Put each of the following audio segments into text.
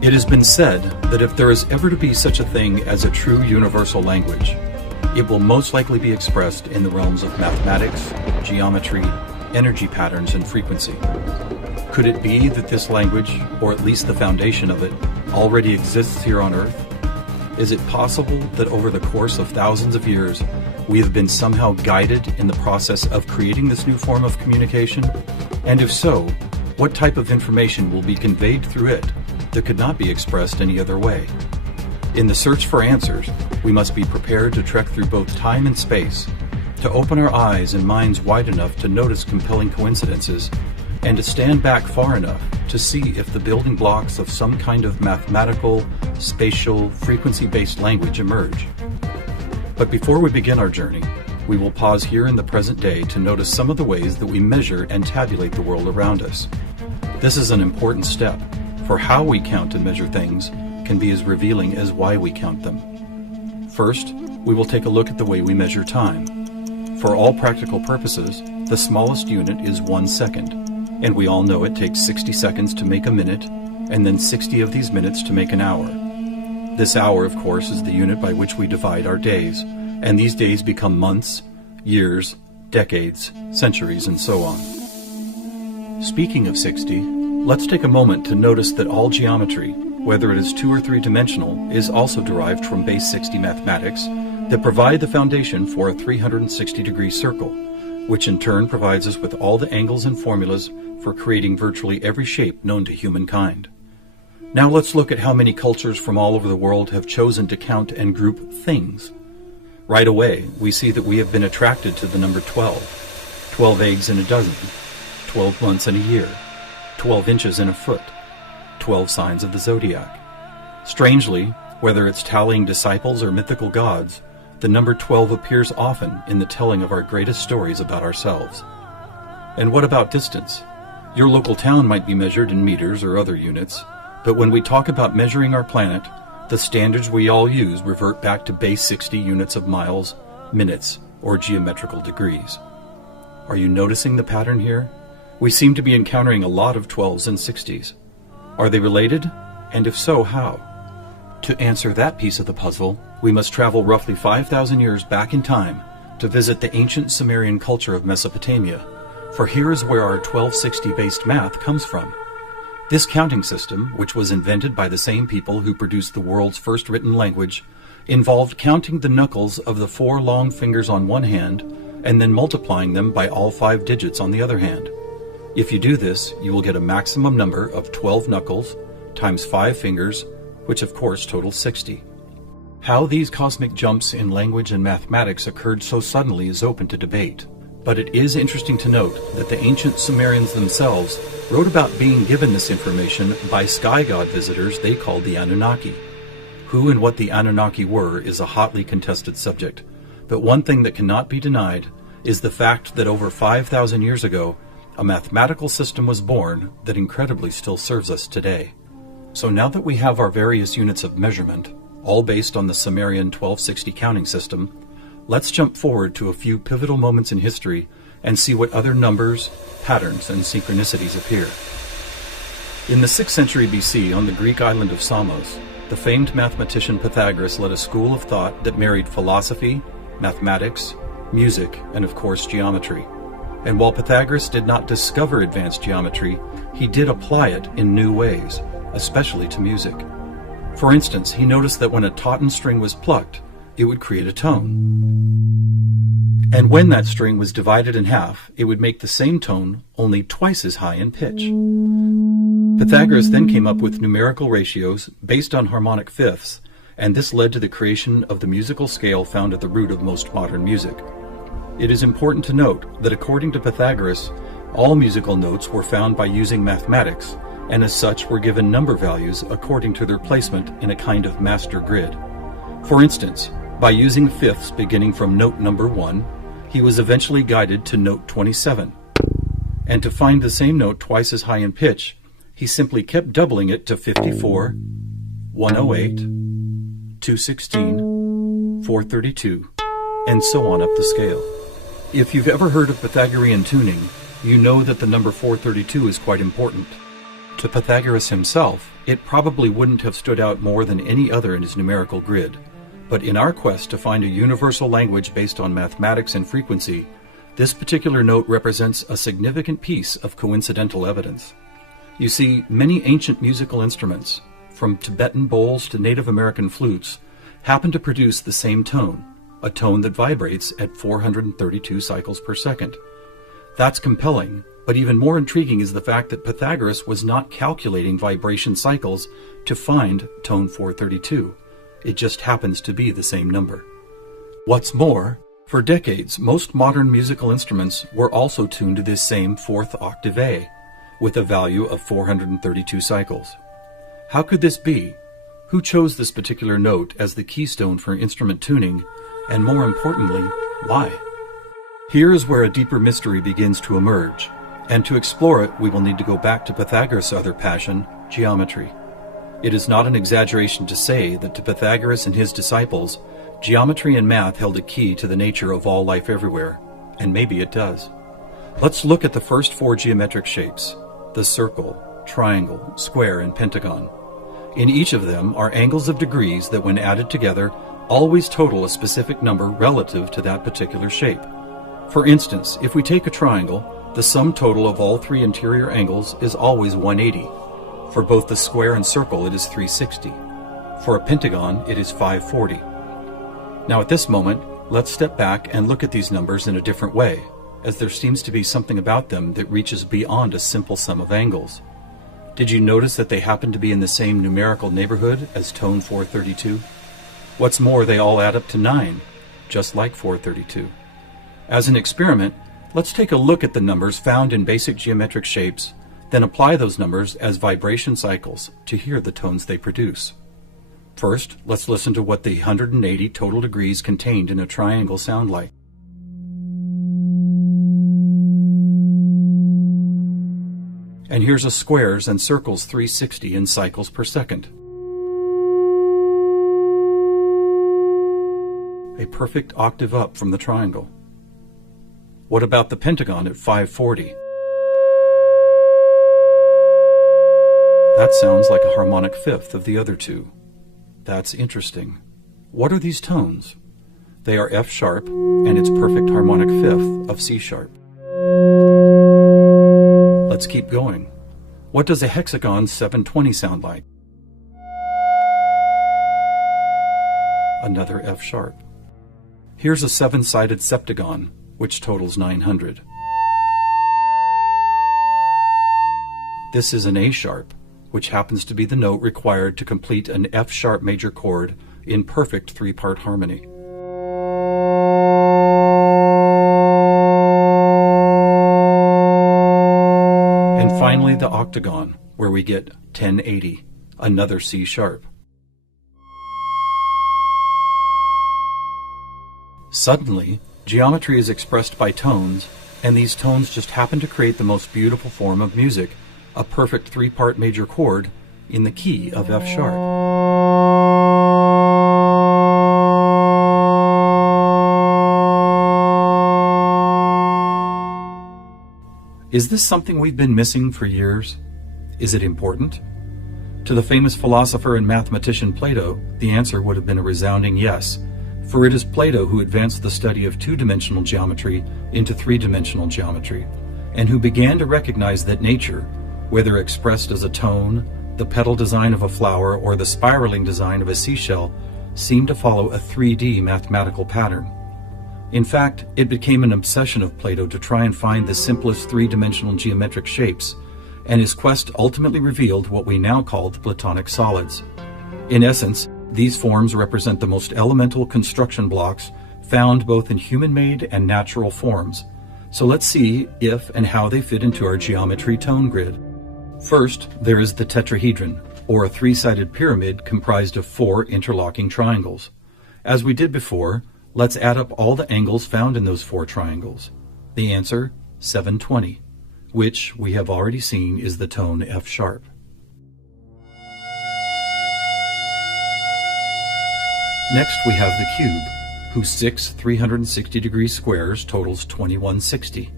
It has been said that if there is ever to be such a thing as a true universal language, it will most likely be expressed in the realms of mathematics, geometry, energy patterns, and frequency. Could it be that this language, or at least the foundation of it, already exists here on Earth? Is it possible that over the course of thousands of years, we have been somehow guided in the process of creating this new form of communication? And if so, what type of information will be conveyed through it that could not be expressed any other way? In the search for answers, we must be prepared to trek through both time and space, to open our eyes and minds wide enough to notice compelling coincidences, and to stand back far enough to see if the building blocks of some kind of mathematical, spatial, frequency-based language emerge. But before we begin our journey, we will pause here in the present day to notice some of the ways that we measure and tabulate the world around us. This is an important step, for how we count and measure things can be as revealing as why we count them. First, we will take a look at the way we measure time. For all practical purposes, the smallest unit is 1 second, and we all know it takes 60 seconds to make a minute, and then 60 of these minutes to make an hour. This hour, of course, is the unit by which we divide our days, and these days become months, years, decades, centuries, and so on. Speaking of 60, let's take a moment to notice that all geometry, whether it is 2 or 3 dimensional, is also derived from base 60 mathematics that provide the foundation for a 360-degree circle, which in turn provides us with all the angles and formulas for creating virtually every shape known to humankind. Now let's look at how many cultures from all over the world have chosen to count and group things. Right away, we see that we have been attracted to the number 12. 12 eggs in a dozen, 12 months in a year, 12 inches in a foot, 12 signs of the zodiac. Strangely, whether it's tallying disciples or mythical gods, the number 12 appears often in the telling of our greatest stories about ourselves. And what about distance? Your local town might be measured in meters or other units, but when we talk about measuring our planet, the standards we all use revert back to base 60 units of miles, minutes, or geometrical degrees. Are you noticing the pattern here? We seem to be encountering a lot of 12s and 60s. Are they related? And if so, how? To answer that piece of the puzzle, we must travel roughly 5,000 years back in time to visit the ancient Sumerian culture of Mesopotamia, for here is where our 1260-based math comes from. This counting system, which was invented by the same people who produced the world's first written language, involved counting the knuckles of the 4 long fingers on one hand and then multiplying them by all 5 digits on the other hand. If you do this, you will get a maximum number of 12 knuckles times 5 fingers, which of course totals 60. How these cosmic jumps in language and mathematics occurred so suddenly is open to debate. But it is interesting to note that the ancient Sumerians themselves wrote about being given this information by sky god visitors they called the Anunnaki. Who and what the Anunnaki were is a hotly contested subject, but one thing that cannot be denied is the fact that over 5,000 years ago, a mathematical system was born that incredibly still serves us today. So now that we have our various units of measurement, all based on the Sumerian 1260 counting system, let's jump forward to a few pivotal moments in history and see what other numbers, patterns, and synchronicities appear. In the 6th century BC, on the Greek island of Samos, the famed mathematician Pythagoras led a school of thought that married philosophy, mathematics, music, and of course geometry. And while Pythagoras did not discover advanced geometry, he did apply it in new ways, especially to music. For instance, he noticed that when a tauten string was plucked, it would create a tone. And when that string was divided in half, it would make the same tone only twice as high in pitch. Pythagoras then came up with numerical ratios based on harmonic fifths, and this led to the creation of the musical scale found at the root of most modern music. It is important to note that according to Pythagoras, all musical notes were found by using mathematics, and as such were given number values according to their placement in a kind of master grid. For instance, by using fifths beginning from note number 1, he was eventually guided to note 27. And to find the same note twice as high in pitch, he simply kept doubling it to 54, 108, 216, 432, and so on up the scale. If you've ever heard of Pythagorean tuning, you know that the number 432 is quite important. To Pythagoras himself, it probably wouldn't have stood out more than any other in his numerical grid. But in our quest to find a universal language based on mathematics and frequency, this particular note represents a significant piece of coincidental evidence. You see, many ancient musical instruments, from Tibetan bowls to Native American flutes, happen to produce the same tone, a tone that vibrates at 432 cycles per second. That's compelling, but even more intriguing is the fact that Pythagoras was not calculating vibration cycles to find tone 432. It just happens to be the same number. What's more, for decades, most modern musical instruments were also tuned to this same fourth octave A, with a value of 432 cycles. How could this be? Who chose this particular note as the keystone for instrument tuning, and more importantly, why? Here is where a deeper mystery begins to emerge, and to explore it we will need to go back to Pythagoras' other passion, geometry. It is not an exaggeration to say that to Pythagoras and his disciples, geometry and math held a key to the nature of all life everywhere, and maybe it does. Let's look at the first four geometric shapes, the circle, triangle, square, and pentagon. In each of them are angles of degrees that, when added together, always total a specific number relative to that particular shape. For instance, if we take a triangle, the sum total of all three interior angles is always 180. For both the square and circle, it is 360. For a pentagon, it is 540. Now at this moment, let's step back and look at these numbers in a different way, as there seems to be something about them that reaches beyond a simple sum of angles. Did you notice that they happen to be in the same numerical neighborhood as tone 432? What's more, they all add up to 9, just like 432. As an experiment, let's take a look at the numbers found in basic geometric shapes, then apply those numbers as vibration cycles to hear the tones they produce. First, let's listen to what the 180 total degrees contained in a triangle sound like. And here's a squares and circles 360 in cycles per second. A perfect octave up from the triangle. What about the pentagon at 540? That sounds like a harmonic fifth of the other two. That's interesting. What are these tones? They are F sharp and its perfect harmonic fifth of C sharp. Let's keep going. What does a hexagon 720 sound like? Another F sharp. Here's a seven-sided septagon, which totals 900. This is an A sharp, which happens to be the note required to complete an F sharp major chord in perfect three-part harmony. And finally the octagon, where we get 1080, another C sharp. Suddenly, geometry is expressed by tones, and these tones just happen to create the most beautiful form of music, a perfect three-part major chord in the key of F sharp. Is this something we've been missing for years? Is it important? To the famous philosopher and mathematician Plato, the answer would have been a resounding yes, for it is Plato who advanced the study of two-dimensional geometry into three-dimensional geometry, and who began to recognize that nature, whether expressed as a tone, the petal design of a flower, or the spiraling design of a seashell, seemed to follow a 3D mathematical pattern. In fact, it became an obsession of Plato to try and find the simplest three-dimensional geometric shapes, and his quest ultimately revealed what we now call the Platonic solids. In essence, these forms represent the most elemental construction blocks found both in human-made and natural forms. So let's see if and how they fit into our geometry tone grid. First, there is the tetrahedron, or a three-sided pyramid comprised of four interlocking triangles. As we did before, let's add up all the angles found in those four triangles. The answer, 720, which we have already seen is the tone F sharp. Next we have the cube, whose six 360-degree squares totals 2160.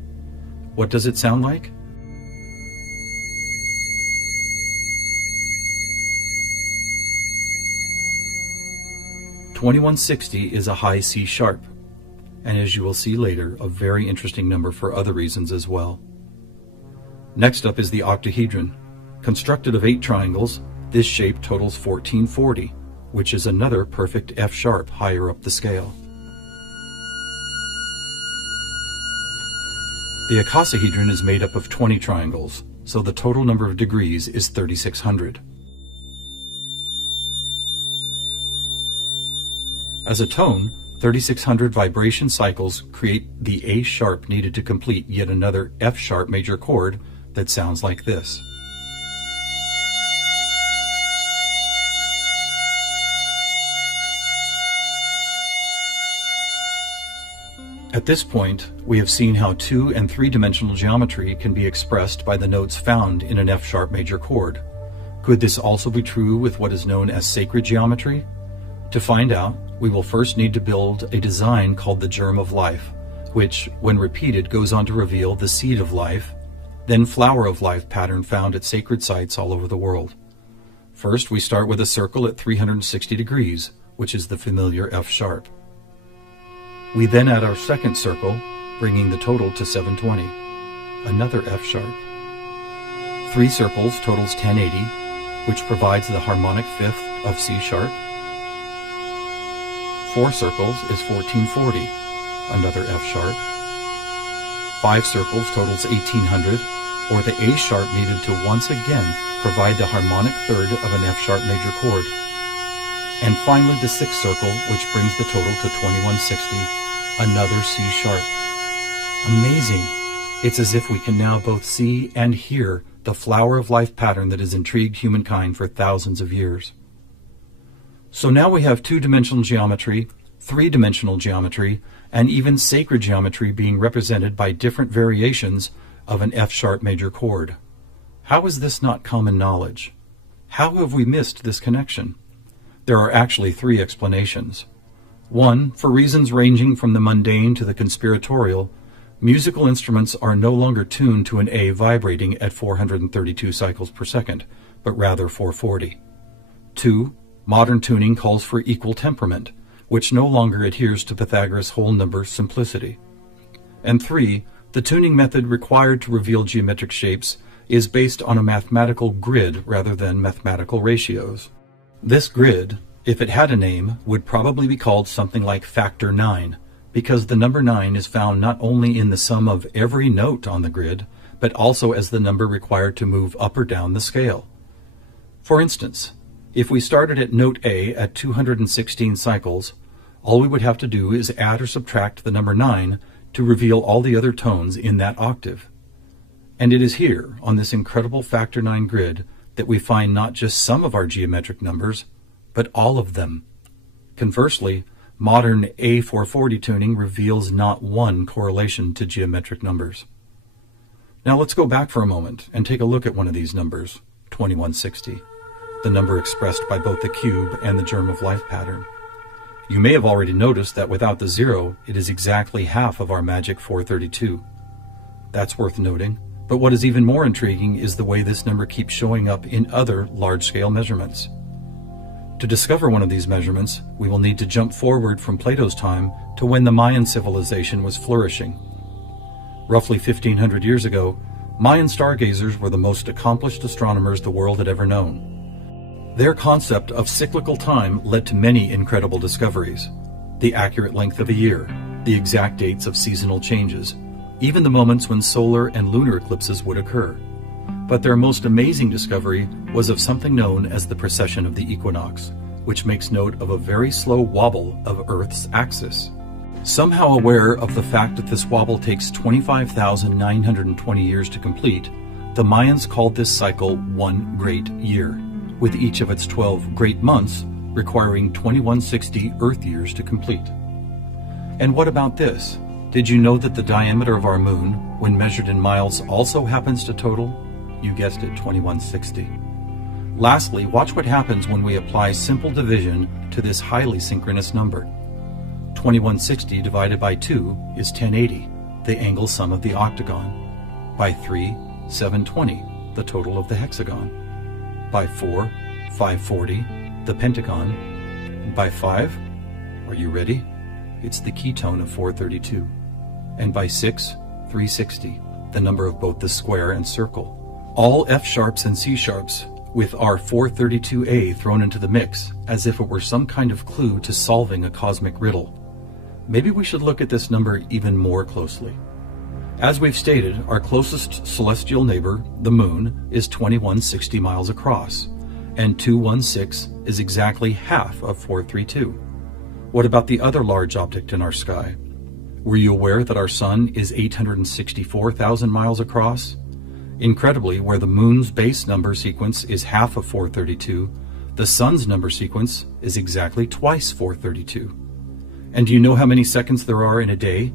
What does it sound like? 2160 is a high C sharp, and as you will see later, a very interesting number for other reasons as well. Next up is the octahedron. Constructed of 8 triangles, this shape totals 1440, which is another perfect F sharp higher up the scale. The icosahedron is made up of 20 triangles, so the total number of degrees is 3600. As a tone, 3600 vibration cycles create the A sharp needed to complete yet another F sharp major chord that sounds like this. At this point, we have seen how 2- and 3-dimensional geometry can be expressed by the notes found in an F sharp major chord. Could this also be true with what is known as sacred geometry? To find out, we will first need to build a design called the germ of life, which, when repeated, goes on to reveal the seed of life, then flower of life pattern found at sacred sites all over the world. First, we start with a circle at 360 degrees, which is the familiar F sharp. We then add our second circle, bringing the total to 720, another F sharp. 3 circles totals 1080, which provides the harmonic fifth of C sharp. 4 circles is 1440, another F sharp. 5 circles totals 1800, or the A sharp needed to once again provide the harmonic third of an F sharp major chord. And finally the 6th circle, which brings the total to 2160, another C sharp. Amazing! It's as if we can now both see and hear the flower of life pattern that has intrigued humankind for thousands of years. So now we have 2-dimensional geometry, 3-dimensional geometry, and even sacred geometry being represented by different variations of an F sharp major chord. How is this not common knowledge? How have we missed this connection? There are actually 3 explanations. 1, for reasons ranging from the mundane to the conspiratorial, musical instruments are no longer tuned to an A vibrating at 432 cycles per second, but rather 440. 2, modern tuning calls for equal temperament, which no longer adheres to Pythagoras' whole number simplicity. And 3, the tuning method required to reveal geometric shapes is based on a mathematical grid rather than mathematical ratios. This grid, if it had a name, would probably be called something like factor 9, because the number 9 is found not only in the sum of every note on the grid, but also as the number required to move up or down the scale. For instance, if we started at note A at 216 cycles, all we would have to do is add or subtract the number 9 to reveal all the other tones in that octave. And it is here, on this incredible factor 9 grid, that we find not just some of our geometric numbers, but all of them. Conversely, modern A440 tuning reveals not one correlation to geometric numbers. Now let's go back for a moment and take a look at one of these numbers, 2160. The number expressed by both the cube and the germ of life pattern. You may have already noticed that without the 0, it is exactly half of our magic 432. That's worth noting, but what is even more intriguing is the way this number keeps showing up in other large-scale measurements. To discover one of these measurements, we will need to jump forward from Plato's time to when the Mayan civilization was flourishing. Roughly 1500 years ago, Mayan stargazers were the most accomplished astronomers the world had ever known. Their concept of cyclical time led to many incredible discoveries. The accurate length of a year, the exact dates of seasonal changes, even the moments when solar and lunar eclipses would occur. But their most amazing discovery was of something known as the precession of the equinox, which makes note of a very slow wobble of Earth's axis. Somehow aware of the fact that this wobble takes 25,920 years to complete, the Mayans called this cycle one great year, with each of its 12 great months requiring 2160 Earth years to complete. And what about this? Did you know that the diameter of our moon, when measured in miles, also happens to total, you guessed it, 2160? Lastly, watch what happens when we apply simple division to this highly synchronous number. 2160 divided by 2 is 1080, the angle sum of the octagon. By 3, 720, the total of the hexagon. By 4, 540, the pentagon. By 5, Are you ready? It's the ketone of 432. And by 6, 360, the number of both the square and circle. All F sharps and C sharps with our 432A thrown into the mix as if it were some kind of clue to solving a cosmic riddle. Maybe we should look at this number even more closely. As we've stated, our closest celestial neighbor, the Moon, is 2160 miles across, and 216 is exactly half of 432. What about the other large object in our sky? Were you aware that our Sun is 864,000 miles across? Incredibly, where the Moon's base number sequence is half of 432, the Sun's number sequence is exactly twice 432. And do you know how many seconds there are in a day?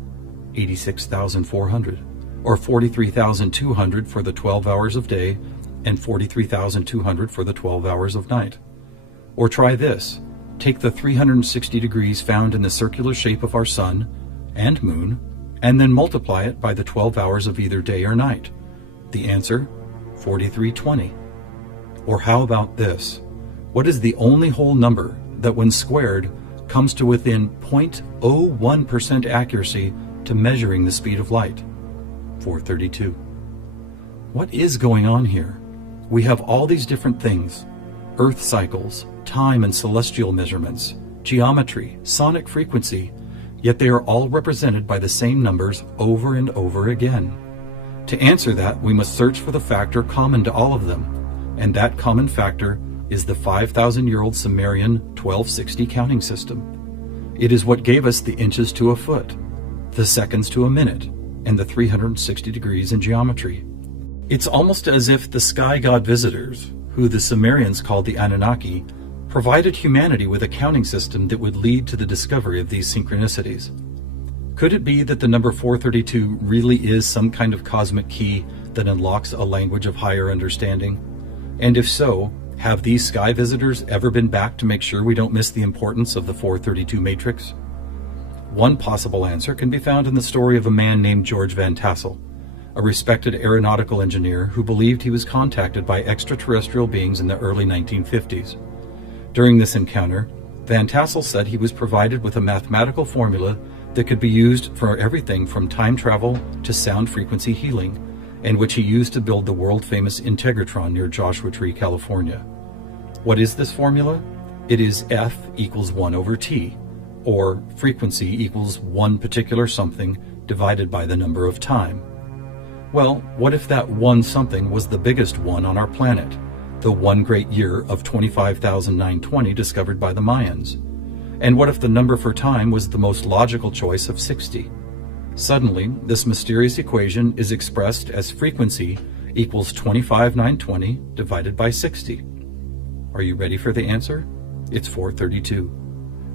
86,400, or 43,200 for the 12 hours of day and 43,200 for the 12 hours of night. Or try this. Take the 360 degrees found in the circular shape of our Sun and Moon, and then multiply it by the 12 hours of either day or night. The answer, 4320. Or how about this? What is the only whole number that when squared comes to within 0.01% accuracy to measuring the speed of light? 432. What is going on here? We have all these different things: Earth cycles, time and celestial measurements, geometry, sonic frequency, yet they are all represented by the same numbers over and over again. To answer that, we must search for the factor common to all of them, and that common factor is the 5,000-year-old Sumerian 1260 counting system. It is what gave us the inches to a foot, the seconds to a minute, and the 360 degrees in geometry. It's almost as if the sky god visitors, who the Sumerians called the Anunnaki, provided humanity with a counting system that would lead to the discovery of these synchronicities. Could it be that the number 432 really is some kind of cosmic key that unlocks a language of higher understanding? And if so, have these sky visitors ever been back to make sure we don't miss the importance of the 432 matrix? One possible answer can be found in the story of a man named George Van Tassel, a respected aeronautical engineer who believed he was contacted by extraterrestrial beings in the early 1950s. During this encounter, Van Tassel said he was provided with a mathematical formula that could be used for everything from time travel to sound frequency healing, and which he used to build the world-famous Integratron near Joshua Tree, California. What is this formula? It is F equals 1 over T, or frequency equals one particular something divided by the number of time. Well, what if that one something was the biggest one on our planet, the one great year of 25,920 discovered by the Mayans? And what if the number for time was the most logical choice of 60? Suddenly, this mysterious equation is expressed as frequency equals 25,920 divided by 60. Are you ready for the answer? It's 432.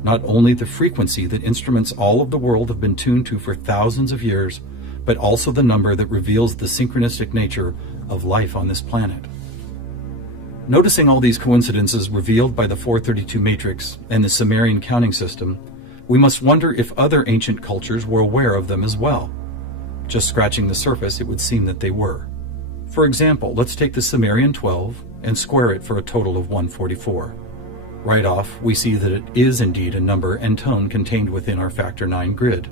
Not only the frequency that instruments all of the world have been tuned to for thousands of years, but also the number that reveals the synchronistic nature of life on this planet. Noticing all these coincidences revealed by the 432 matrix and the Sumerian counting system, we must wonder if other ancient cultures were aware of them as well. Just scratching the surface, it would seem that they were. For example, let's take the Sumerian 12 and square it for a total of 144. Right off, we see that it is indeed a number and tone contained within our factor 9 grid.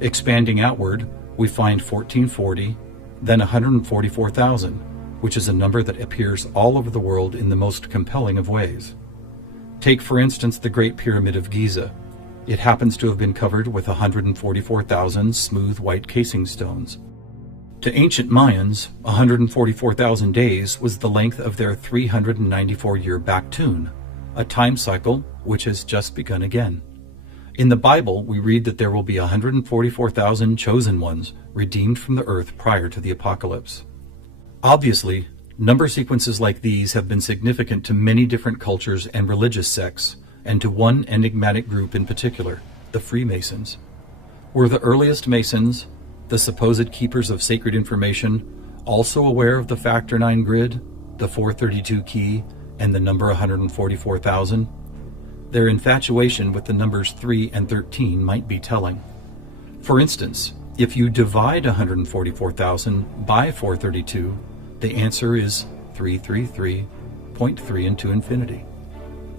Expanding outward, we find 1440, then 144,000, which is a number that appears all over the world in the most compelling of ways. Take, for instance, the Great Pyramid of Giza. It happens to have been covered with 144,000 smooth white casing stones. To ancient Mayans, 144,000 days was the length of their 394-year Baktun, a time cycle which has just begun again. In the Bible, we read that there will be 144,000 chosen ones redeemed from the earth prior to the apocalypse. Obviously, number sequences like these have been significant to many different cultures and religious sects, and to one enigmatic group in particular, the Freemasons. Were the earliest Masons, the supposed keepers of sacred information, also aware of the factor 9 grid, the 432 key, and the number 144,000? Their infatuation with the numbers 3 and 13 might be telling. For instance, if you divide 144,000 by 432, the answer is 333.3 into infinity.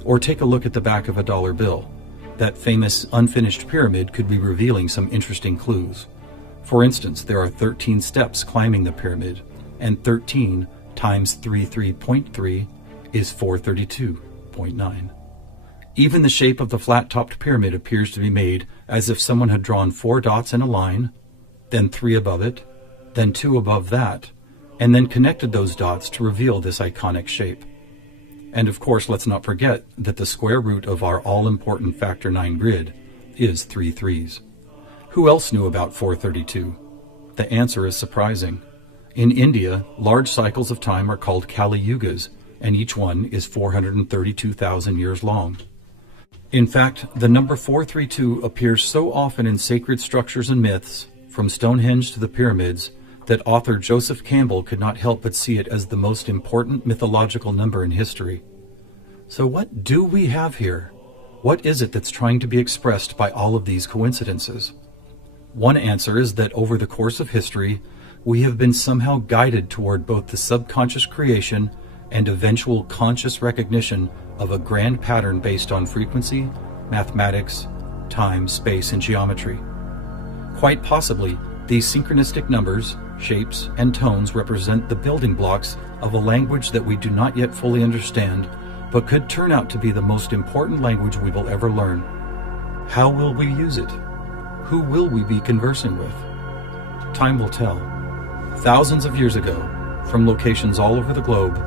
Or take a look at the back of a dollar bill. That famous unfinished pyramid could be revealing some interesting clues. For instance, there are 13 steps climbing the pyramid, and 13 times 33.3 is 432.9. Even the shape of the flat-topped pyramid appears to be made as if someone had drawn 4 dots in a line, then 3 above it, then 2 above that, and then connected those dots to reveal this iconic shape. And of course, let's not forget that the square root of our all-important factor 9 grid is 3 threes. Who else knew about 432? The answer is surprising. In India, large cycles of time are called Kali Yugas, and each one is 432,000 years long. In fact, the number 432 appears so often in sacred structures and myths, from Stonehenge to the pyramids, that author Joseph Campbell could not help but see it as the most important mythological number in history. So what do we have here? What is it that's trying to be expressed by all of these coincidences? One answer is that over the course of history, we have been somehow guided toward both the subconscious creation and eventual conscious recognition of a grand pattern based on frequency, mathematics, time, space, and geometry. Quite possibly, these synchronistic numbers, shapes, and tones represent the building blocks of a language that we do not yet fully understand, but could turn out to be the most important language we will ever learn. How will we use it? Who will we be conversing with? Time will tell. Thousands of years ago, from locations all over the globe,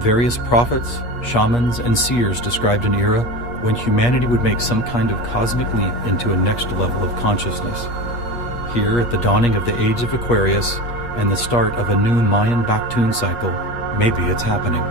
various prophets, shamans, and seers described an era when humanity would make some kind of cosmic leap into a next level of consciousness. Here, at the dawning of the age of Aquarius and the start of a new Mayan Baktun cycle, maybe it's happening.